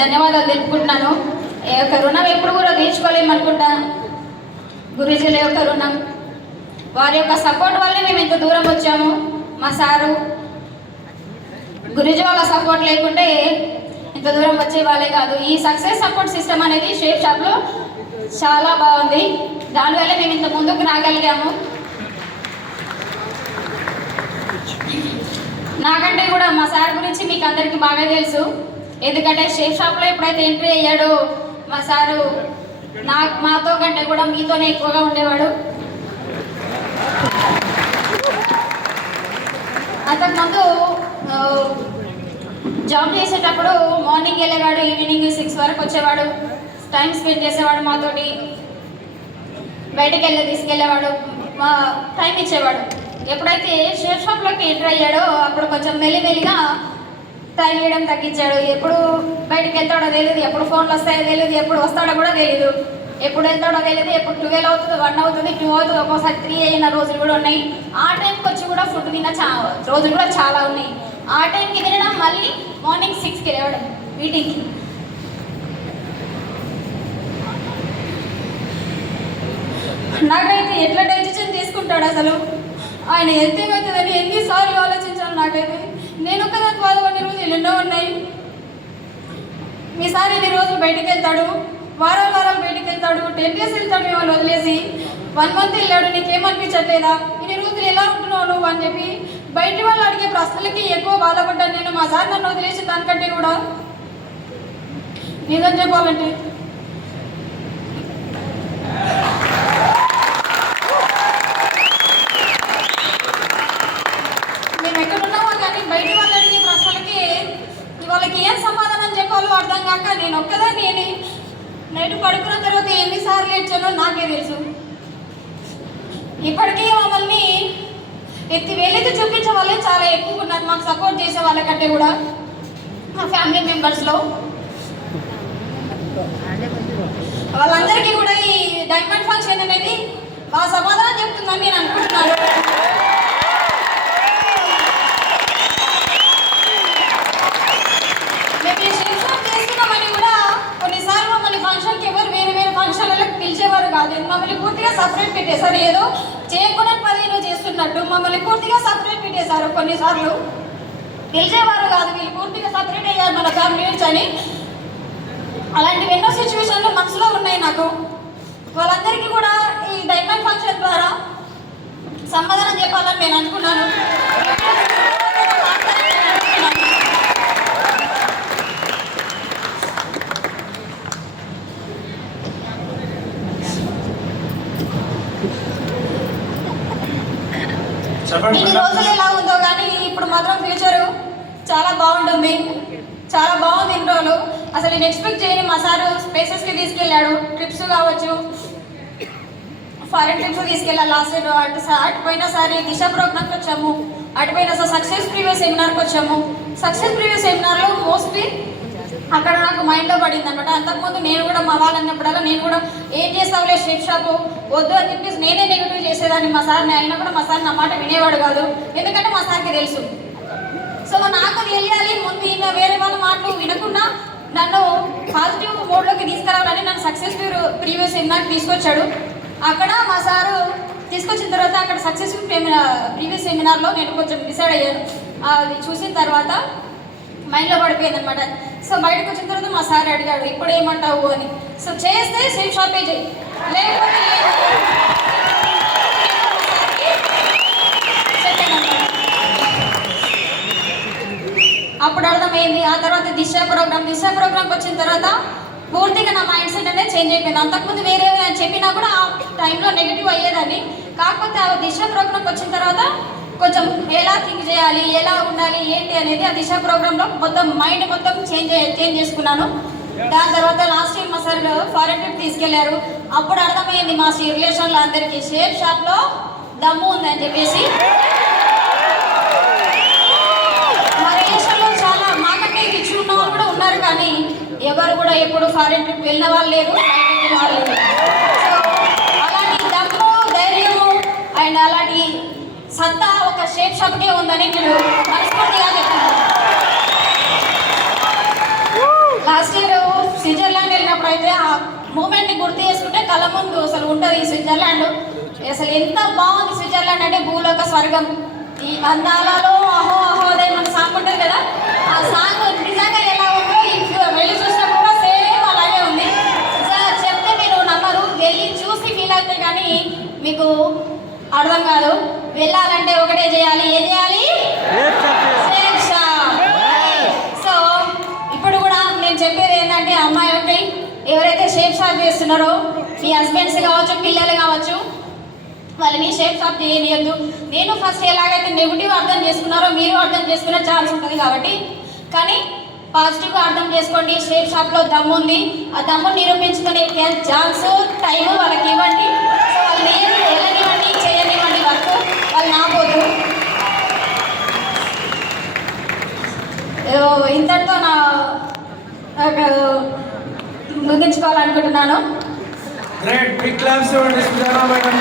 ధన్యవాదాలు తెలుపుకుంటున్నాను. ఈ యొక్క రుణం ఎప్పుడు కూడా తీర్చుకోలేమనుకుంటా. గురూజీల యొక్క రుణం, వారి యొక్క సపోర్ట్ వల్లే మేము ఇంత దూరం వచ్చాము. మా సారు గురూజీ వాళ్ళ సపోర్ట్ లేకుంటే ఇంత దూరం వచ్చే వాళ్ళే కాదు. ఈ సక్సెస్ సపోర్ట్ సిస్టమ్ అనేది షేప్ షాప్లో చాలా బాగుంది. దానివల్ల మేము ఇంత ముందుకు రాగలిగాము. నాకంటే కూడా మా సార్ గురించి మీకు అందరికీ బాగా తెలుసు. ఎందుకంటే షేప్ షాప్లో ఎప్పుడైతే ఎంట్రీ అయ్యాడో మా సారు మాతో కంటే కూడా మీతోనే ఎక్కువగా ఉండేవాడు. అంతకుముందు జాబ్ చేసేటప్పుడు మార్నింగ్ వెళ్ళేవాడు, ఈవినింగ్ 6 వరకు వచ్చేవాడు. టైం స్పెండ్ చేసేవాడు మాతోటి. బయటికి తీసుకెళ్ళేవాడు, మా టైం ఇచ్చేవాడు. ఎప్పుడైతే షేప్ షాప్లోకి ఎంటర్ అయ్యాడో అప్పుడు కొంచెం మెల్లిమెల్లిగా టైం ఇవ్వడం తగ్గించాడు. ఎప్పుడు బయటికి వెళ్తాడో తెలియదు, ఎప్పుడు ఫోన్లు వస్తాయో తెలియదు, ఎప్పుడు వస్తాడో కూడా తెలియదు. ఎప్పుడు వెళ్తాడో తెలియదు, ఎప్పుడు 12 అవుతుంది, 1 అవుతుంది, 2 అవుతుంది, ఒక్కోసారి 3 అయిన రోజులు కూడా ఉన్నాయి. ఆ టైంకి వచ్చి కూడా ఫుడ్ తిన్న రోజులు కూడా చాలా ఉన్నాయి. ఆ టైంకి తినడం, మళ్ళీ మార్నింగ్ 6కి లేవడం మీటింగ్కి. నాకైతే ఎట్లా డైజెషన్ తీసుకుంటాడు అసలు, ఆయన హెల్త్ ఏమవుతుందని ఎన్నిసార్లు ఆలోచించాను. నాకైతే నేను ఒక్కదానికి బాధపడిన రోజులు ఎన్నో ఉన్నాయి. మీసారి ఇన్ని రోజులు బయటికి వెళ్తాడు, వారాలు బయటికి వెళ్తాడు, 10 days వెళ్తాడు మిమ్మల్ని వదిలేసి. 1 month వెళ్ళాడు, నీకేమనిపించట్లేదా, ఇన్ని రోజులు ఎలా ఉంటున్నావు నువ్వు అని చెప్పి బయట వాళ్ళు అడిగే ప్రశ్నలకి ఎక్కువ బాధపడ్డాను నేను. మా సార్ నన్ను వదిలేసి దానికంటే కూడా నిజం చెప్పాలంటే మేము ఎక్కడున్నామో కానీ బయట వాళ్ళు అడిగే ప్రశ్నలకి వాళ్ళకి ఏం సమాధానం చెప్పాలో అర్థం కాక నేను ఒక్కదాన్ని నైట్ పడుకున్న తర్వాత ఎన్నిసార్లు ఏడ్చానో నాకే తెలుసు. ఇప్పటికీ మమ్మల్ని వేలైతే చూపించే వాళ్ళే చాలా ఎక్కువ ఉన్నారు, మాకు సపోర్ట్ చేసే వాళ్ళకంటే కూడా. మా ఫ్యామిలీ మెంబర్స్లో వాళ్ళందరికీ కూడా ఈ డైమండ్ ఫంక్షన్ అనేది బాగా సమాధానం చెప్తుందని నేను అనుకుంటున్నాను. మేము ఈ షేప్ షాప్ చేస్తున్నామని కూడా కొన్నిసార్లు మమ్మల్ని ఫంక్షన్కి ఎవరు వేరే వేరే ఫంక్షన్లకు పిలిచేవారు కాదు. మమ్మల్ని పూర్తిగా సపరేట్ పెట్టేశారు. ఏదో చేయకుండా 10 చేస్తున్నట్టు మమ్మల్ని పూర్తిగా సపరేట్ పెట్టేశారు. కొన్నిసార్లు పిలిచేవారు కాదు, వీళ్ళు పూర్తిగా సపరేట్ అయ్యారు మన ఫ్యామిలీ నుంచి అని. అలాంటివి ఎన్నో సిచ్యువేషన్లు మనసులో ఉన్నాయి నాకు. వాళ్ళందరికీ కూడా ఈ డైమండ్ ఫంక్షన్ ద్వారా సమాధానం చెప్పాలని నేను అనుకున్నాను. ఇన్ని రోజులు ఎలా ఉందో కానీ ఇప్పుడు మాత్రం ఫ్యూచరు చాలా బాగుంటుంది. చాలా బాగుంది ఇన్ని రోజులు. అసలు నేను ఎక్స్పెక్ట్ చేయని మా సారు స్పేసెస్కి తీసుకెళ్ళాడు. ట్రిప్స్ కావచ్చు, ఫారెన్ ట్రిప్స్ తీసుకెళ్ళాలి. లాస్ట్ ఇయర్ అటుపోయినసారి దిశ ప్రోగ్రామ్కి వచ్చాము, అటుపోయిన సక్సెస్ ప్రీవియస్ సెమినార్కి వచ్చాము. సక్సెస్ ప్రీవియస్ సెమినార్లో మోస్ట్లీ అక్కడ నాకు మైండ్లో పడింది అనమాట. అంతకుముందు నేను కూడా మా వాళ్ళు అన్నప్పుడల్లా నేను కూడా ఏం చేస్తావులే షేప్ షాపు వద్దు అని చెప్పేసి నేనే నెగిటివ్ చేసేదాన్ని మా సార్ని. అయినా కూడా మా సార్ నా మాట వినేవాడు కాదు, ఎందుకంటే మా సార్కి తెలుసు. సో నాకు తెలియాలి ముందు ఇంకా వేరే వాళ్ళ మాటలు వినకుండా నన్ను పాజిటివ్ మోడ్లోకి తీసుకురావాలని నన్ను సక్సెస్ ప్రీవియస్ సెమినార్కి తీసుకొచ్చాడు. అక్కడ మా సారు తీసుకొచ్చిన తర్వాత అక్కడ సక్సెస్ఫుల్ ప్రీవియస్ సెమినార్లో నేను కొంచెం డిసైడ్ అయ్యాను. అది చూసిన తర్వాత మైండ్లో పడిపోయింది అనమాట. సో బయటకు వచ్చిన తర్వాత మా సార్ అడిగాడు ఇప్పుడు ఏమంటావు అని. సో చేస్తే షేప్ షాపే చేయి, లేకపోతే అప్పుడు అర్థమైంది. ఆ తర్వాత దిశ ప్రోగ్రామ్కి వచ్చిన తర్వాత పూర్తిగా నా మైండ్ సెట్ అనేది చేంజ్ అయిపోయింది. అంతకుముందు వేరే చెప్పినా కూడా ఆ టైంలో నెగిటివ్ అయ్యేదాన్ని. కాకపోతే ఆ దిశ ప్రోగ్రామ్కి వచ్చిన తర్వాత కొంచెం ఎలా థింక్ చేయాలి, ఎలా ఉండాలి, ఏంటి అనేది ఆ దిశ ప్రోగ్రాంలో మొత్తం మైండ్ మొత్తం చేంజ్ చేసుకున్నాను. దాని తర్వాత లాస్ట్ ఇయర్ మా సార్ ఫారెన్ ట్రిప్ తీసుకెళ్లారు. అప్పుడు అర్థమైంది మా రిలేషన్లో అందరికీ షేప్ షాప్లో దమ్ము ఉందని చెప్పేసి. మా రిలేషన్లో చాలా మాకంటే రిచ్ ఉన్న వాళ్ళు కూడా ఉన్నారు, కానీ ఎవరు కూడా ఎప్పుడు ఫారెన్ ట్రిప్ వెళ్ళిన వాళ్ళు లేరు, వాళ్ళు లేరు. అలాంటి దమ్ము, ధైర్యము అండ్ అలాంటి సత్తా ఒక షేప్ షాప్కే ఉందని నేను మనస్ఫూర్తిగా చెప్తున్నాను. లాస్ట్ ఇయర్ మూమెంట్ని గుర్తు చేసుకుంటే కళ్ళ ముందు అసలు ఉంటుంది ఈ స్విట్జర్లాండ్. అసలు ఎంత బాగుంది స్విట్జర్లాండ్ అంటే భూలోక స్వర్గం. ఈ అందాలలో అహో అహోదే మన సాంగ్ ఉంటుంది కదా, ఆ సాంగ్ నిజంగా ఎలా ఉందో వెళ్ళి చూసినప్పుడు కూడా సేమ్ అలాగే ఉంది. చెప్తే మీరు నమ్మరు, వెళ్ళి చూసి ఫీల్ అయితే కానీ మీకు అర్థం కాదు. వెళ్ళాలంటే ఒకటే చేయాలి, ఏం చేయాలి? సో ఇప్పుడు కూడా నేను చెప్పేది ఏంటంటే అమ్మాయిలకి ఎవరైతే షేప్ షాప్ చేస్తున్నారో మీ హస్బెండ్స్ కావచ్చు, పిల్లలు కావచ్చు, వాళ్ళని షేప్ షాప్ చేయనియద్దు. నేను ఫస్ట్ ఎలాగైతే నెగిటివ్ అర్థం చేసుకున్నారో మీరు అర్థం చేసుకునే ఛాన్స్ ఉంటుంది కాబట్టి, కానీ పాజిటివ్గా అర్థం చేసుకోండి. షేప్ షాప్లో దమ్ము ఉంది, ఆ దమ్ము నిరూపించుకునే ఛాన్స్ టైం వాళ్ళకి ఇవ్వండి. సో వాళ్ళు నేను వెళ్ళనివ్వండి, చేయనివ్వండి వర్క్, వాళ్ళు నాపోదు. ఇంతటితో నా ముగించుకోవాలనుకుంటున్నాను. Great, big claps for Miss Pujana Madam.